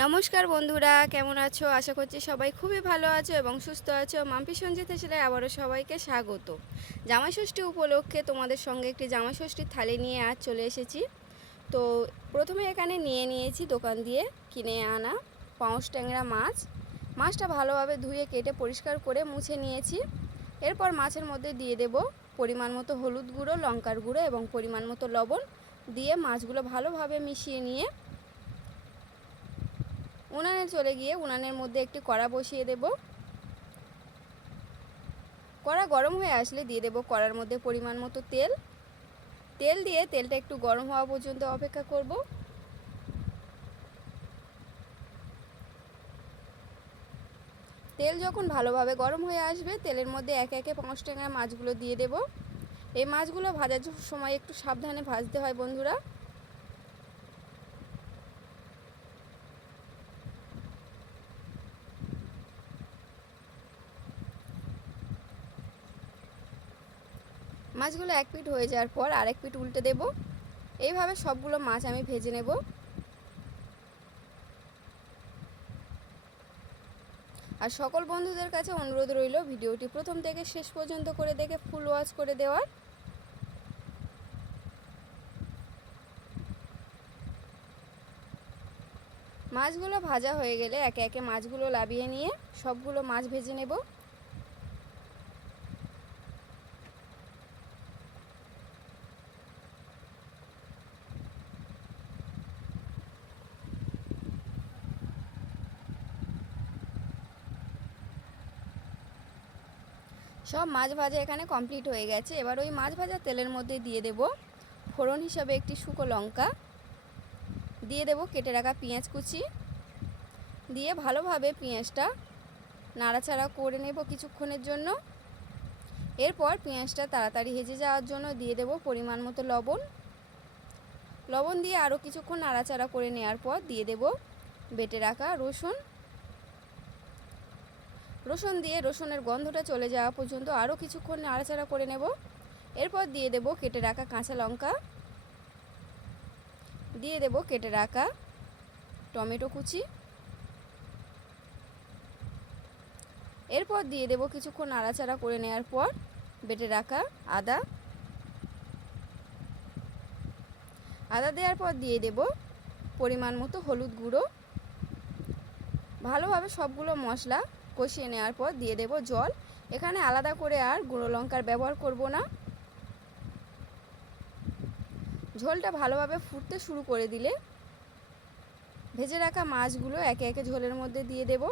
নমস্কার বন্ধুরা, কেমন আছো? আশা করছি সবাই খুবই ভালো আছো এবং সুস্থ আছো। মাম্পি সঞ্জিত হেসেলায় আবারও সবাইকে স্বাগত। জামাই ষষ্ঠী উপলক্ষে তোমাদের সঙ্গে একটি জামাই ষষ্ঠীর থালি নিয়ে আজ চলে এসেছি। তো প্রথমে এখানে নিয়েছি দোকান দিয়ে কিনে আনা পাউস ট্যাংরা মাছ। মাছটা ভালোভাবে ধুয়ে কেটে পরিষ্কার করে মুছে নিয়েছি। এরপর মাছের মধ্যে দিয়ে দেব পরিমাণ মতো হলুদ গুঁড়ো, লঙ্কার গুঁড়ো এবং পরিমাণ মতো লবণ দিয়ে মাছগুলো ভালোভাবে মিশিয়ে নিয়ে উনানে চলে গিয়ে উনানের মধ্যে একটি কড়া বসিয়ে দেব। কড়া গরম হয়ে আসলে দিয়ে দেব কড়ার মধ্যে পরিমাণ মতো তেল দিয়ে তেলটা একটু গরম হওয়া পর্যন্ত অপেক্ষা করব। তেল যখন ভালোভাবে গরম হয়ে আসবে তেলের মধ্যে একে একে পাঁচ ট্যাংরা মাছগুলো দিয়ে দেব। এই মাছগুলো ভাজার সময় একটু সাবধানে ভাজতে হয় বন্ধুরা। মাছগুলো এক পিঠ হয়ে যাওয়ার পর আরেক পিঠ উল্টে দেব। এইভাবে সবগুলো মাছ আমি ভেজে নেব। আর সকল বন্ধুদের কাছে অনুরোধ রইল ভিডিওটি প্রথম থেকে শেষ পর্যন্ত করে দেখে ফুল ওয়াচ করে দেওয়ার। মাছগুলো ভাজা হয়ে গেলে একে একে মাছগুলো নাবিয়ে নিয়ে সবগুলো মাছ ভেজে নেব। সব মাছ ভাজা এখানে কমপ্লিট হয়ে গেছে। এবার ওই মাছ ভাজা তেলের মধ্যে দিয়ে দেব ফোড়ন হিসাবে একটি শুকনো লঙ্কা, দিয়ে দেব কেটে রাখা পেঁয়াজ কুচি, দিয়ে ভালোভাবে পেঁয়াজটা নাড়াচাড়া করে নেব কিছুক্ষণের জন্য। এরপর পেঁয়াজটা তাড়াতাড়ি হেজে যাওয়ার জন্য দিয়ে দেব পরিমাণ মতো লবণ দিয়ে আরও কিছুক্ষণ নাড়াচাড়া করে নেওয়ার পর দিয়ে দেব বেটে রাখা রসুন দিয়ে রসুনের গন্ধটা চলে যাওয়া পর্যন্ত আরও কিছুক্ষণ নাড়াচাড়া করে নেব। এরপর দিয়ে দেব কেটে রাখা কাঁচা লঙ্কা, দিয়ে দেব কেটে রাখা টমেটো কুচি, এরপর দিয়ে দেব কিছুক্ষণ নাড়াচাড়া করে নেওয়ার পর বেটে রাখা আদা দেওয়ার পর দিয়ে দেব পরিমাণ মতো হলুদ গুঁড়ো। ভালোভাবে সবগুলো মশলা কষিয়ে নেওয়ার পর দিয়ে দেব জল। এখানে আলাদা করে আর গুঁড়ো লঙ্কার ব্যবহার করব না। ঝোলটা ভালোভাবে ফুটতে শুরু করে দিলে ভেজে রাখা মাছগুলো একে একে ঝোলের মধ্যে দিয়ে দেব।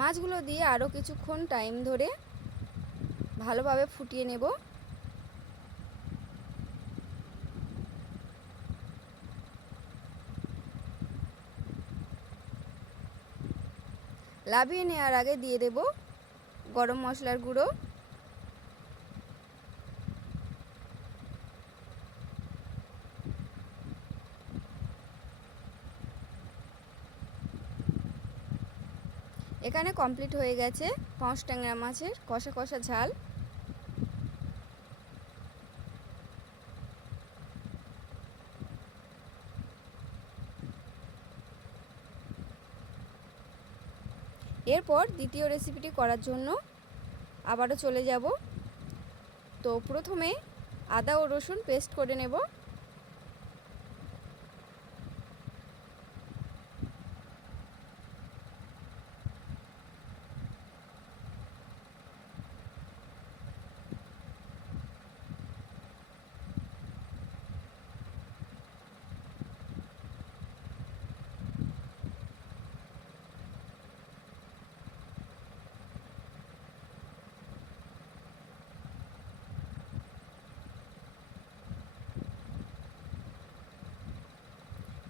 মাছগুলো দিয়ে আরও কিছুক্ষণ টাইম ধরে ভালোভাবে ফুটিয়ে নেব। নাবিয়ে নেওয়ার আগে দিয়ে দেব গরম মশলার গুঁড়ো, এখানে কমপ্লিট হয়ে গেছে পাঁচ ট্যাংরা মাছের কষা কষা ঝাল। এরপর দ্বিতীয় রেসিপিটি করার জন্য আবারও চলে যাব। তো প্রথমে আদা ও রসুন পেস্ট করে নেব।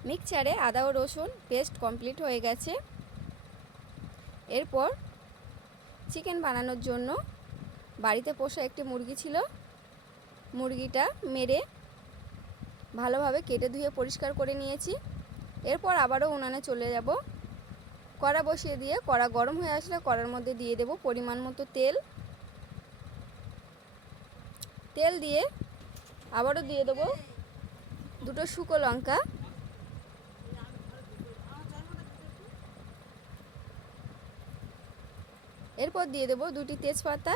মিক্সচারে আদা ও রসুন পেস্ট কমপ্লিট হয়ে গেছে। এরপর চিকেন বানানোর জন্য বাড়িতে পোষা একটি মুরগি ছিল, মুরগিটা মেরে ভালোভাবে কেটে ধুয়ে পরিষ্কার করে নিয়েছি। এরপর আবারও উনানে চলে যাব। কড়া বসিয়ে দিয়ে কড়া গরম হয়ে আসলে কড়ার মধ্যে দিয়ে দেব পরিমাণ মতো তেল, তেল দিয়ে আবারও দিয়ে দেবো দুটো শুকনো লঙ্কা, এরপর দিয়ে দেবো দুটি তেজপাতা,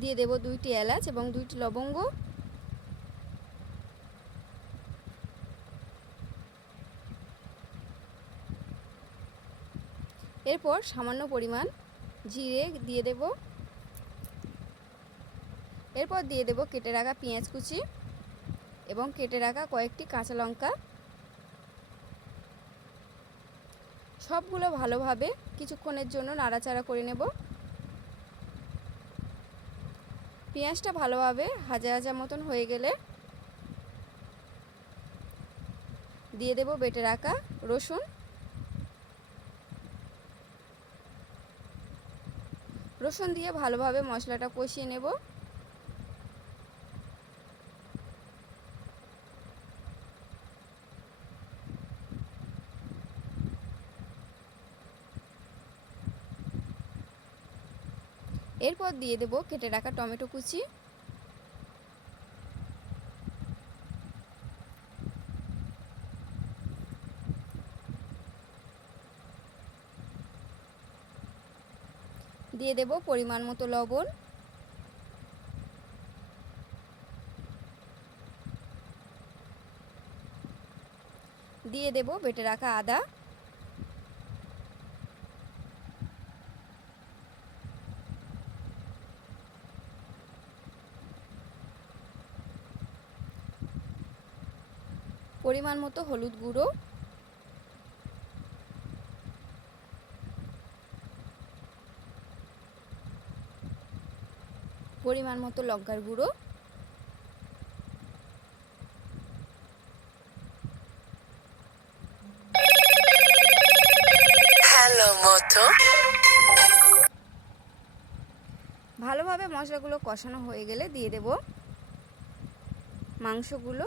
দিয়ে দেবো দুইটি এলাচ এবং দুইটি লবঙ্গ, এরপর সামান্য পরিমাণ জিরে দিয়ে দেব, এরপর দিয়ে দেব কেটে রাখা পেঁয়াজ কুচি এবং কেটে রাখা কয়েকটি কাঁচা লঙ্কা। সবগুলো ভালোভাবে কিছুক্ষণের জন্য নাড়াচাড়া করে নেব। পেঁয়াজটা ভালোভাবে ভাজা ভাজা মতন হয়ে গেলে দিয়ে দেব বেটে রাখা রসুন, রসুন দিয়ে ভালোভাবে মশলাটা কষিয়ে নেব। এরপর দিয়ে দেব কেটে রাখা টমেটো কুচি, দিয়ে দেব পরিমাণ মতো লবণ, দিয়ে দেব বেটে রাখা আদা, পরিমাণ মতো হলুদ গুঁড়ো, পরিমাণ মতো লঙ্কার গুঁড়ো, ভালোভাবে মশলাগুলো কষানো হয়ে গেলে দিয়ে দেব মাংসগুলো,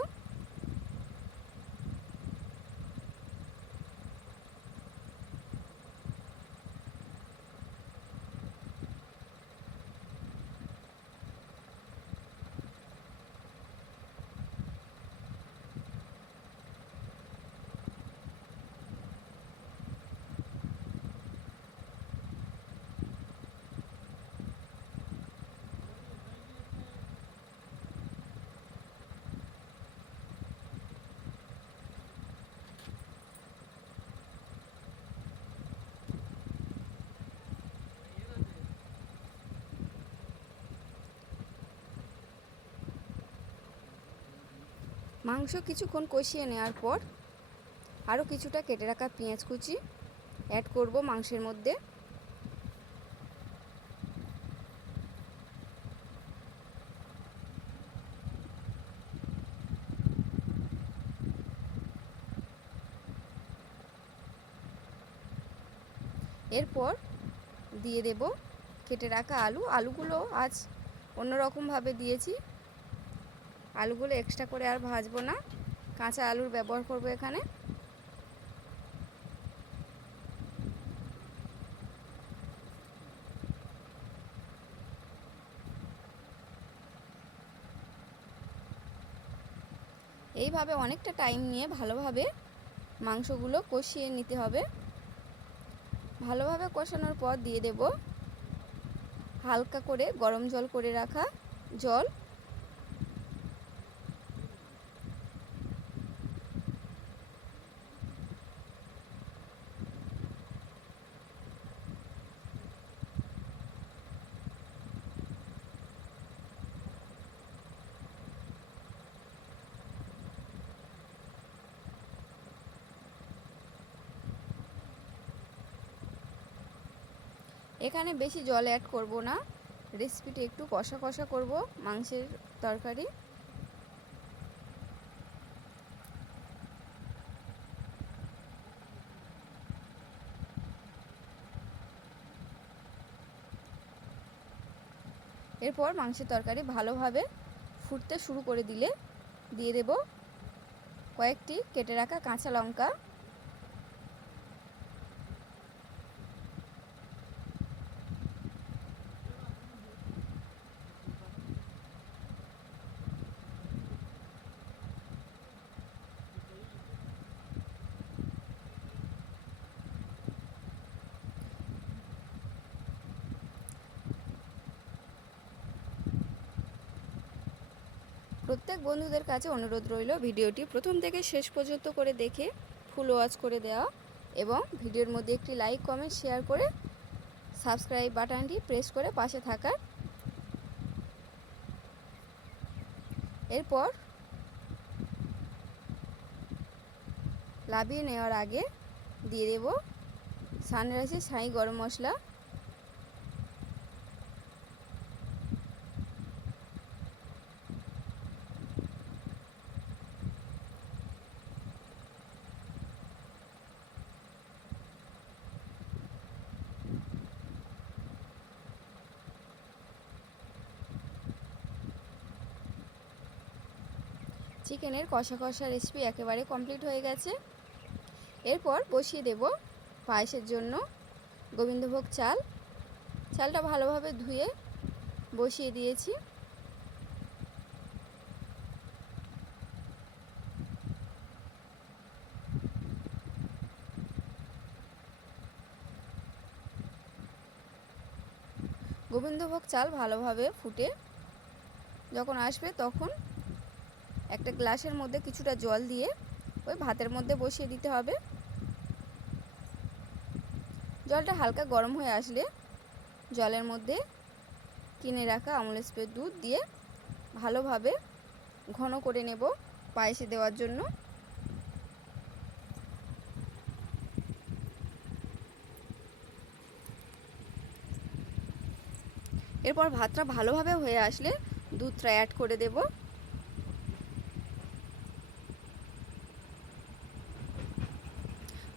মাংস কিছুক্ষণ কষিয়ে নেওয়ার পর আরও কিছুটা কেটে রাখা পেঁয়াজ কুচি অ্যাড করব মাংসের মধ্যে। এরপর দিয়ে দেব কেটে রাখা আলুগুলো আজ অন্যরকমভাবে দিয়েছি, আলুগুলো এক্সট্রা করে আর ভাজবো না, কাঁচা আলুর ব্যবহার করব এখানে। এইভাবে অনেকটা টাইম নিয়ে ভালোভাবে মাংসগুলো কষিয়ে নিতে হবে। ভালোভাবে কষানোর পর দিয়ে দেব হালকা করে গরম জল করে রাখা জল, এখানে বেশি জল অ্যাড করব না, রেসিপিটি একটু কষা কষা করব মাংসের তরকারি। এরপর মাংসের তরকারি ভালোভাবে ফুটতে শুরু করে দিলে দিয়ে দেব কয়েকটি কেটে রাখা কাঁচা লঙ্কা, প্রত্যেক বন্ধুদের কাছে অনুরোধ রইল ভিডিওটি প্রথম থেকে শেষ পর্যন্ত করে দেখে ফুল ওয়াচ করে দেওয়া এবং ভিডিওর মধ্যে একটি লাইক কমেন্ট শেয়ার করে সাবস্ক্রাইব বাটনটি প্রেস করে পাশে থাকার। এরপর লাভিয়ে নেওয়ার আগে দিয়ে দেব সানরাইজের শাহি গরম মশলা, চিকেনের কষা কষা রেসিপি একেবারে কমপ্লিট হয়ে গেছে। এরপর বসিয়ে দেব পায়েসের জন্য গোবিন্দভোগ চাল। চালটা ভালোভাবে ধুয়ে বসিয়ে দিয়েছি। গোবিন্দভোগ চাল ভালোভাবে ফুটে যখন আসবে তখন একটা গ্লাসের মধ্যে কিছুটা জল দিয়ে ওই ভাতের মধ্যে বসিয়ে দিতে হবে। জলটা হালকা গরম হয়ে আসলে জলের মধ্যে কিনে রাখা আমুল স্প্রে দুধ দিয়ে ভালোভাবে ঘন করে নেব পায়েসে দেওয়ার জন্য। এরপর ভাতটা ভালোভাবে হয়ে আসলে দুধটা অ্যাড করে দেব।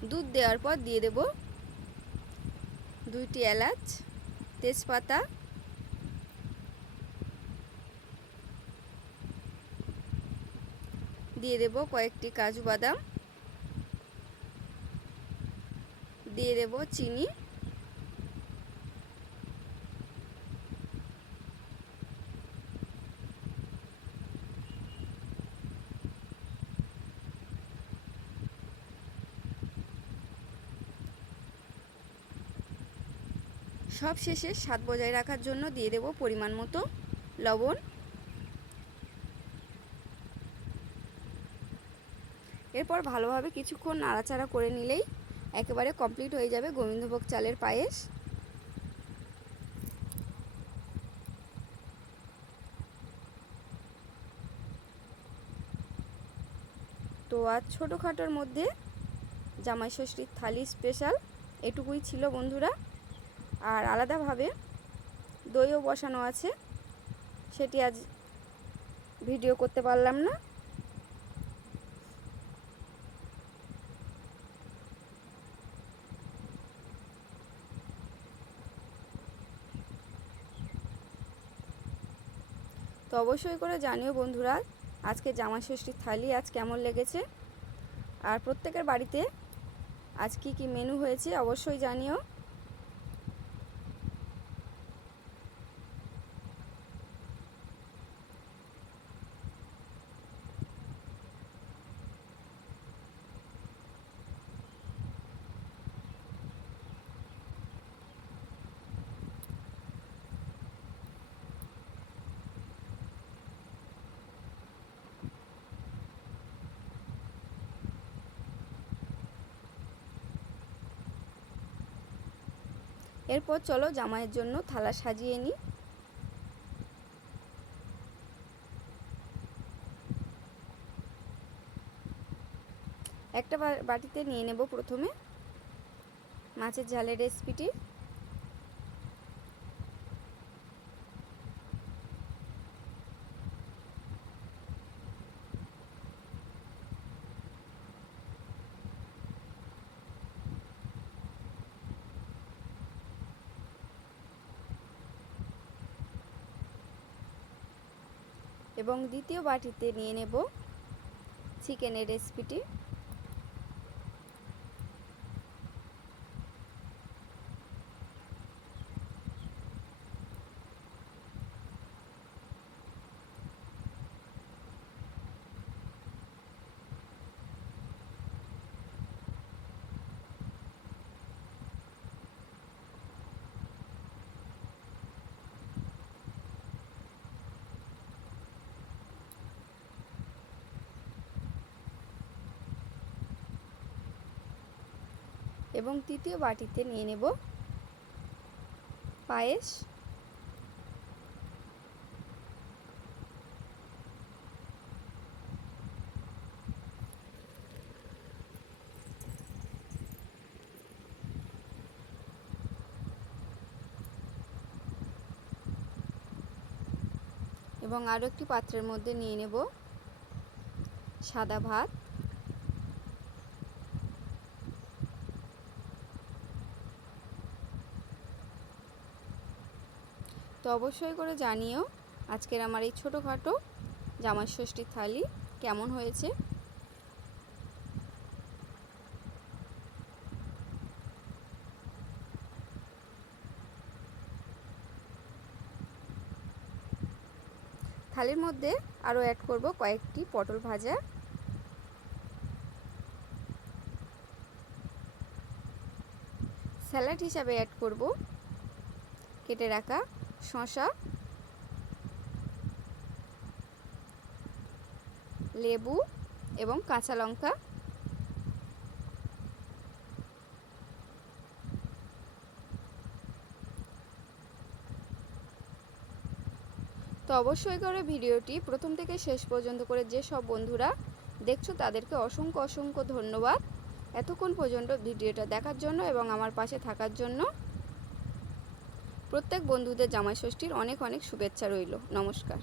দুধ দেওয়ার পর দিয়ে দেব 2টি এলাচ, তেজপাতা, দিয়ে দেব কয়েকটি কাজু বাদাম, দিয়ে দেব চিনি, সব শেষে স্বাদ বজায় রাখার জন্য দিয়ে দেব পরিমাণ মতো লবণ। এরপর ভালোভাবে কিছুক্ষণ নাড়াচাড়া করে নিলেই একেবারে কমপ্লিট হয়ে যাবে গোবিন্দভোগ চালের পায়েস। তো আজ ছোটোখাটোর মধ্যে জামাই ষষ্ঠীর থালি স্পেশাল এটুকুই ছিল বন্ধুরা। আর আলাদাভাবে দইও বসানো আছে, সেটি আজ ভিডিও করতে পারলাম না। তো অবশ্যই করে জানিও বন্ধুরা আজকে জামাই ষষ্ঠীর থালি আজ কেমন লেগেছে, আর প্রত্যেকের বাড়িতে আজ কি কি মেনু হয়েছে অবশ্যই জানিও। এরপর চলো জামাইয়ের জন্য থালা সাজিয়ে নিই। একটা বাটিতে নিয়ে নেব প্রথমে মাছের ঝালের রেসিপিটি। এবং দ্বিতীয় বাটিতে নিয়ে নেব চিকেনের রেসিপিটি। এবং তৃতীয় বাটিতে নিয়ে নেব পায়েস। এবং আরও একটি পাত্রের মধ্যে নিয়ে নেব সাদা ভাত। তো অবশ্যই করে জানিও আজকের আমার এই ছোটোখাটো জামাই ষষ্ঠীর থালি কেমন হয়েছে। থালির মধ্যে আরও অ্যাড করব কয়েকটি পটল ভাজা, স্যালাড হিসাবে অ্যাড করব কেটে রাখা শসা, লেবু এবং কাঁচা লঙ্কা। তো অবশ্যই করে ভিডিওটি প্রথম থেকে শেষ পর্যন্ত করে যে সব বন্ধুরা দেখছো তাদেরকে অসংখ্য অসংখ্য ধন্যবাদ এতক্ষণ পর্যন্ত ভিডিওটা দেখার জন্য এবং আমার পাশে থাকার জন্য। প্রত্যেক বন্ধুদের জামাই ষষ্ঠীর অনেক অনেক শুভেচ্ছা রইল। নমস্কার।